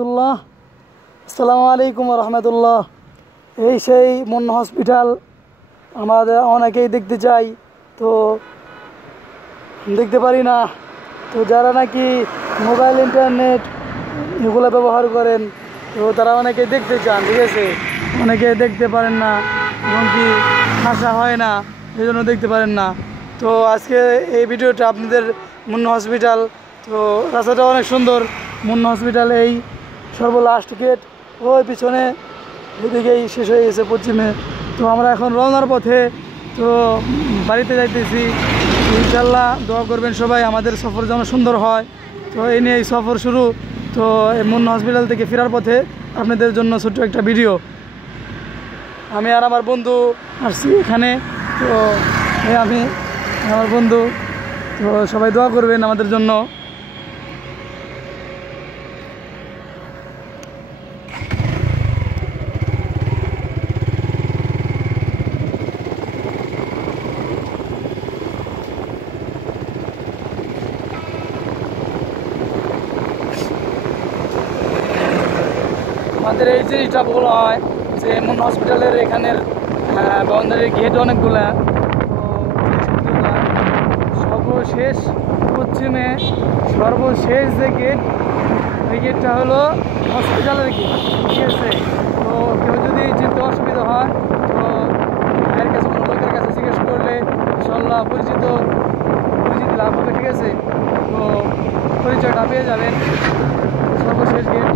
রহমতুল্লাহ। আসসালামু আলাইকুম রহমতুল্লাহ। এই সেই মুন্না হসপিটাল আমাদের অনেকেই দেখতে চাই, তো দেখতে পারি না। তো যারা নাকি মোবাইল ইন্টারনেট এগুলো ব্যবহার করেন, তো তারা অনেকেই দেখতে চান, ঠিক আছে। অনেকে দেখতে পারেন না এবং কি আসা হয় না, এই জন্য দেখতে পারেন না। তো আজকে এই ভিডিওটা আপনাদের মুন্না হসপিটাল, তো রাস্তাটা অনেক সুন্দর। মুন্না হসপিটাল এই সর্বলাস্ট গেট ওই পিছনে ওইদিকেই শেষ হয়ে গেছে পশ্চিমে। তো আমরা এখন রওনার পথে, তো বাড়িতে যাইতেছি। ইনশাল্লাহ দোয়া করবেন সবাই, আমাদের সফর যেন সুন্দর হয়। তো এই নিয়ে এই সফর শুরু। তো এই মুন্না হসপিটাল থেকে ফেরার পথে আপনাদের জন্য ছোট্ট একটা ভিডিও। আমি আর আমার বন্ধু আসছি এখানে। তো আমি আমার বন্ধু, তো সবাই দোয়া করবেন আমাদের জন্য। আমাদের এই যে এটা বলা হয় যে মুন্না হসপিটালের এখানের বাউন্ডারির গেট অনেকগুলা। তো সর্বশেষ পশ্চিমে সর্বশেষ যে গেট, ওই গেটটা হলো হসপিটালের গেট, ঠিক আছে। তো কেউ যদি যেতে অসুবিধা হয়, তো ভাইয়ের কাছে কোনো লোকের কাছে জিজ্ঞেস করলে ইনশাল্লাহ পরিচিতি লাভ হবে, ঠিক আছে। তো পরিচয়টা পেয়ে যাবেন। সর্বশেষ গেট